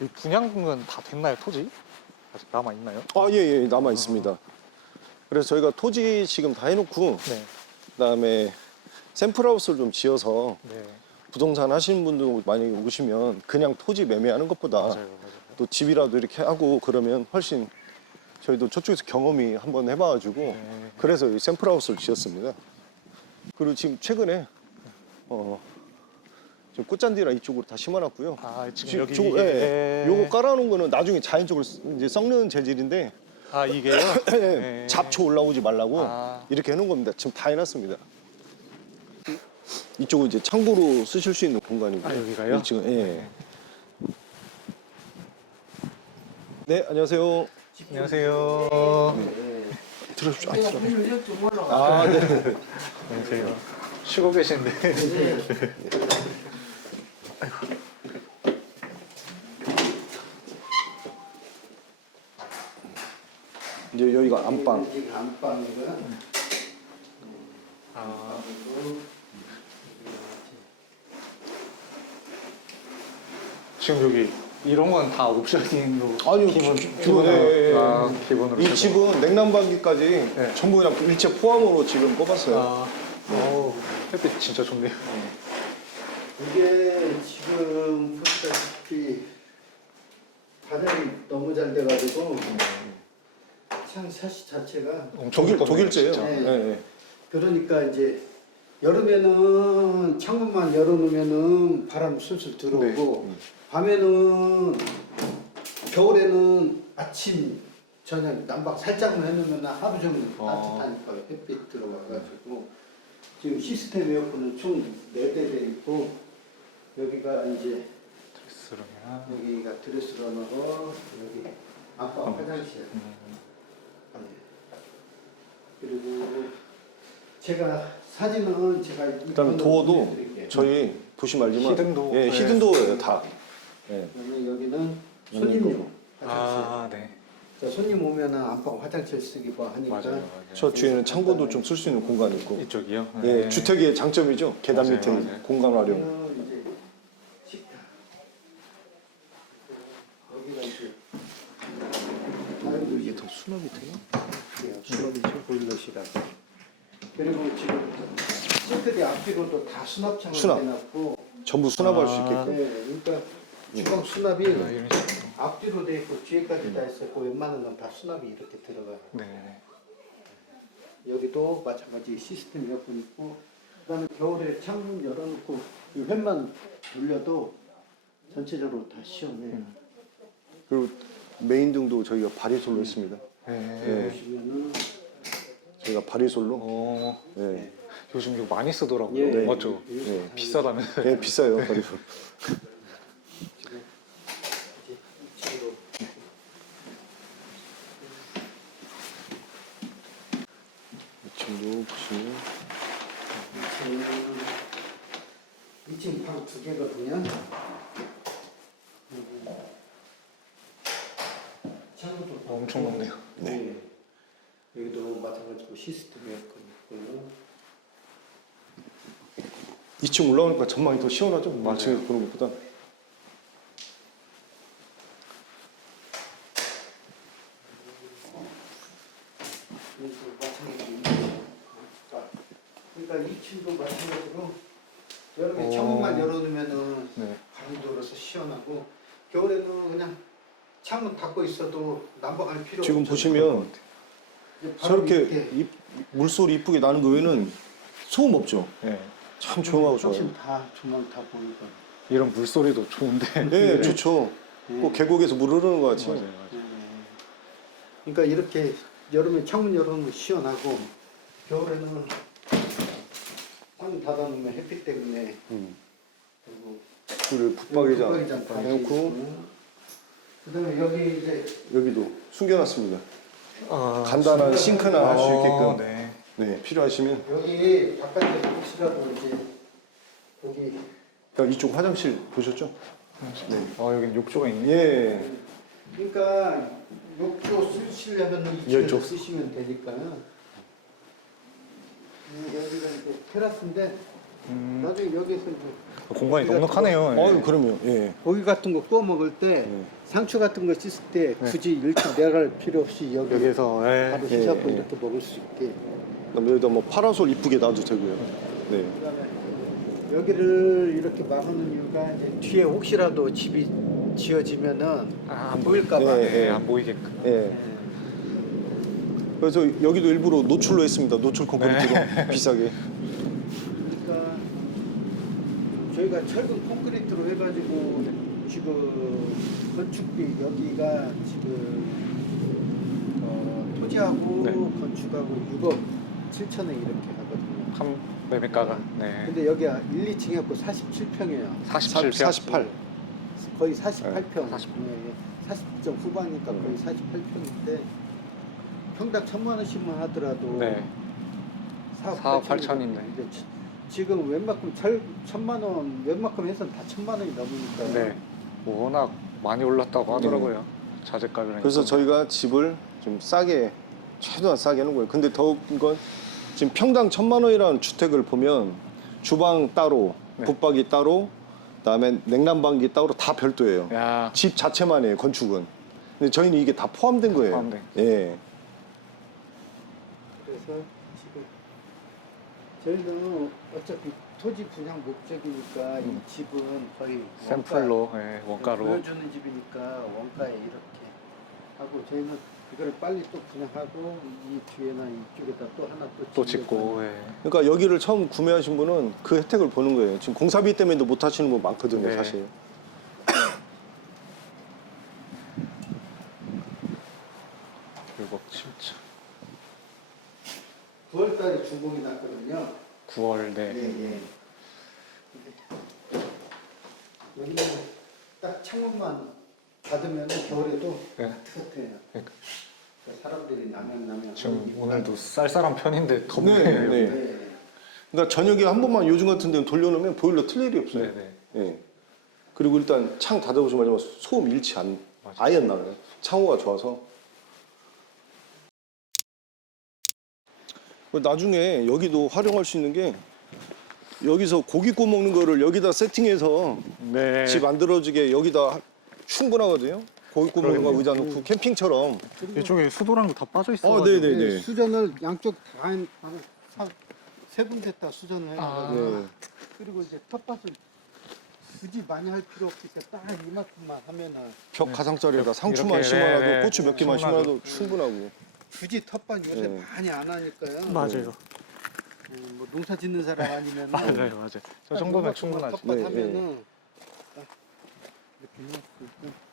이 분양은 다 됐나요, 토지? 아직 남아 있나요? 아, 예, 예, 남아 있습니다. 그래서 저희가 토지 지금 다 해놓고, 네. 그다음에 샘플하우스를 좀 지어서 네. 부동산 하시는 분들 만약에 오시면 그냥 토지 매매하는 것보다 맞아요, 맞아요. 또 집이라도 이렇게 하고 그러면 훨씬 저희도 저쪽에서 경험이 한번 해봐가지고 네. 그래서 이 샘플하우스를 지었습니다. 그리고 지금 최근에 어, 지금 꽃잔디라 이쪽으로 다 심어놨고요. 아, 지금 여기 저- 이게- 예, 네. 요거 깔아놓은 거는 나중에 자연적으로 쓰- 이제 썩는 재질인데 아, 이게요? 예, 네. 잡초 올라오지 말라고 아. 이렇게 해놓은 겁니다. 지금 다 해놨습니다. 이쪽은 이제 창고로 쓰실 수 있는 공간이고요. 아, 여기가요? 지금 예. 네, 안녕하세요. 안녕하세요. 들어주십시오. 네. 아, 네. 안녕하세요. 쉬고 계신데. 이제 여기가 안방. 안방이고요. 아, 지금 여기 이런 건 다 옵션으로 아니요, 기본 기- 기- 기본으로 예, 예. 아, 기본으로 이 제공. 집은 냉난방기까지 네. 전부 그냥 일체 포함으로 지금 뽑았어요. 아, 어우, 햇빛 진짜 좋네요. 이게 지금 보시다시피 바닥이 너무 잘 돼가지고 창 샷시 자체가 엄청 독일 독일제예요. 진짜. 네. 네, 네. 그러니까 이제 여름에는 창문만 열어놓으면은 바람 술술 들어오고 네. 밤에는 겨울에는 아침 저녁 난방 살짝만 해놓으면 하루 종일 어. 따뜻하니까 햇빛 들어와가지고 지금 시스템 에어컨은 총 4대 돼 있고 여기가 이제 드레스룸이나 여기가 드레스룸하고 여기 안방 화장실 네. 그리고 제가 사진은 제가 그다음에 이거는 도어도. 저희 보시면 알지만 히든도어. 예, 네. 히든도어예요 다. 예. 그다음에 여기는 손님용 화장실. 아, 네. 자, 손님 오면은 안방 화장실 쓰기도 하니까 맞아요. 맞아요. 저 뒤에는 창고도 좀 쓸 수 있는 공간이 있고. 이쪽이요? 예, 네. 주택의 장점이죠. 계단 맞아요, 밑에 맞아요. 공간 활용. 여기는 이제 식탁. 여기가 이제 다른 이게 더 수납이 돼요? 예, 수납이죠 보일러실하고 그리고 지금 싱크대 앞뒤로도 다 수납창을 수납. 해놨고 전부 수납할 수 아. 있게끔. 네, 그러니까 주방 수납이 아. 앞뒤로 돼 있고 뒤에까지 다 있었고 웬만한 건 다 수납이 이렇게 들어가요. 네. 여기도 마찬가지 시스템 에어컨 있고 그다음에 겨울에 창문 열어놓고 이 햇만 돌려도 전체적으로 다 시원해. 그리고 메인 등도 저희가 바리솔로 했습니다. 네. 보시면은 저희가 바리솔로. 어, 예. 요즘 이거 많이 쓰더라고요. 예. 맞죠? 예. 비싸다면서. 예, 비싸요, 바리솔. 지금 이제 이쪽으로 2층도 보시면. 2층 2층 바로 두 개거든요. 창문도 엄청 높네요. 네. 여기도 마찬가지로 시스템 에어컨 있고요. 2층 올라오니까 전망이 더 시원하죠? 맞아요. 1층에 서 보는 것보다. 마찬가지로 그러니까 2층도 마찬가지로 여름에 오. 창문만 열어놓으면은 네. 바람 돌아서 시원하고 겨울에는 그냥 창문 닫고 있어도 난방할 필요 지금 없죠. 보시면 이제 저렇게 이- 물소리 이쁘게 나는 거 외에는 소음 없죠? 네. 참 조용하고 훨씬 좋아요. 다 조망 다 보니까 이런 물소리도 좋은데. 네, 좋죠. 꼭 계곡에서 물 흐르는 것 같이. 맞아요, 맞아요. 음. 그러니까 이렇게 여름에 창문 열어놓으면 시원하고 겨울에는 창문 닫아놓으면 햇빛 때문에 음. 그리고 그리고 붙박이장 붙박이장 다 해놓고 있고. 그다음에 여기 이제 여기도 숨겨놨습니다. 아, 간단한 싱크나 할수 어, 있게끔 네. 네, 필요하시면 여기 바깥에 혹시라도 이제 여기 그러니까 이쪽 화장실 보셨죠? 네. 아, 여긴 욕조가 있네. 예. 그러니까 욕조 쓰시려면 열쪽. 이쪽에서 쓰시면 되니까 음, 여기가 이제 테라스인데 음, 나중에 여기서 이제 공간이 고기 같은 넉넉하네요. 예. 그럼요. 예. 고기 같은 거 구워 먹을 때 네. 상추 같은 거 씻을 때 네. 굳이 이렇게 내려갈 필요 없이 여기 여기서 예. 바로 예, 씻어고 예. 이렇게 먹을 수 있게. 그다음에 여기다 뭐 파라솔 이쁘게 놔도 되고요. 네. 여기를 이렇게 막는 이유가 이제 뒤에 혹시라도 집이 지어지면은 아, 안 보일까 봐. 네. 예, 안 보이게끔. 예. 그래서 여기도 일부러 노출로 했습니다. 노출 콘크리트로 비싸게. 저희가 철근 콘크리트로 해가지고 지금 건축비 여기가 지금 어, 토지하고 네. 건축하고 6억 7천에 이렇게 하거든요. 한 매매가가. 네. 근데 여기가 1, 2층 해갖고 47평이에요. 47평. 48. 거의 48평. 네, 40. 40점 후반이니까 거의 48평인데 평당 천만 원씩만 하더라도 네. 4억 4억 8천이거든요. 8천인데. 지- 지금 웬만큼 철 천만 원 웬만큼 해서는 다 천만 원이 넘으니까. 네. 워낙 많이 올랐다고 하더라고요. 자재값이랑. 그래서 저희가 집을 좀 싸게 최대한 싸게 하는 거예요. 근데 더운 건 지금 평당 천만 원이라는 주택을 보면 주방 따로, 네. 붙박이 따로, 그다음에 냉난방기 따로 다 별도예요. 야, 집 자체만 해요, 건축은. 근데 저희는 이게 다 포함된 거예요. 포함된. 예. 그래서 저희는 어차피 토지 분양 목적이니까 음. 이 집은 거의 샘플로, 예, 원가, 원가로. 보여주는 집이니까 원가에 이렇게 하고 저희는 이거를 빨리 또 분양하고 이 뒤에나 이쪽에다 또 하나 또, 또 짓고, 예. 그러니까 여기를 처음 구매하신 분은 그 혜택을 보는 거예요. 지금 공사비 때문에도 못 하시는 분 많거든요, 네. 사실. 그리고 진짜 9월달에 준공이 났거든요. 9월 네. 예, 예. 여기는 딱 창문만 닫으면 겨울에도 네. 따뜻해요. 그러니까 사람들이 나면 나면 지금 오늘도 쌀쌀한 편인데 덥네요. 네, 네. 네. 그러니까 저녁에 한 번만 요즘 같은 데는 돌려놓으면 보일러 틀 일이 없어요. 네, 네. 예. 그리고 일단 창 닫아보시면 소음 일치 안, 맞아요. 아예 안 나요. 창호가 좋아서. 나중에 여기도 활용할 수 있는 게 여기서 고기 구워 먹는 거를 여기다 세팅해서 네. 집 만들어지게 여기다 하- 충분하거든요. 고기 구워 먹는 거 의자 놓고 캠핑처럼. 이쪽에 수도랑 다 빠져 있어. 어, 네, 네, 네. 네, 수전을 양쪽 다세 군데 다 수전을 해가지고 아. 네. 그리고 이제 텃밭을 굳이 많이 할 필요 없으니까 딱 이만큼만 하면은 벽 가상자리에다 상추만 이렇게, 심어놔도 네, 네. 고추 몇 개만. 심어놔도 충분하고. 굳이 텃밭 요새 네. 많이 안 하니까요. 맞아요. 음, 뭐 농사 짓는 사람 아니면 맞아요, 맞아요. 저 정도면 충분하죠. 텃밭 네, 하면은 딱 이렇게 해놓고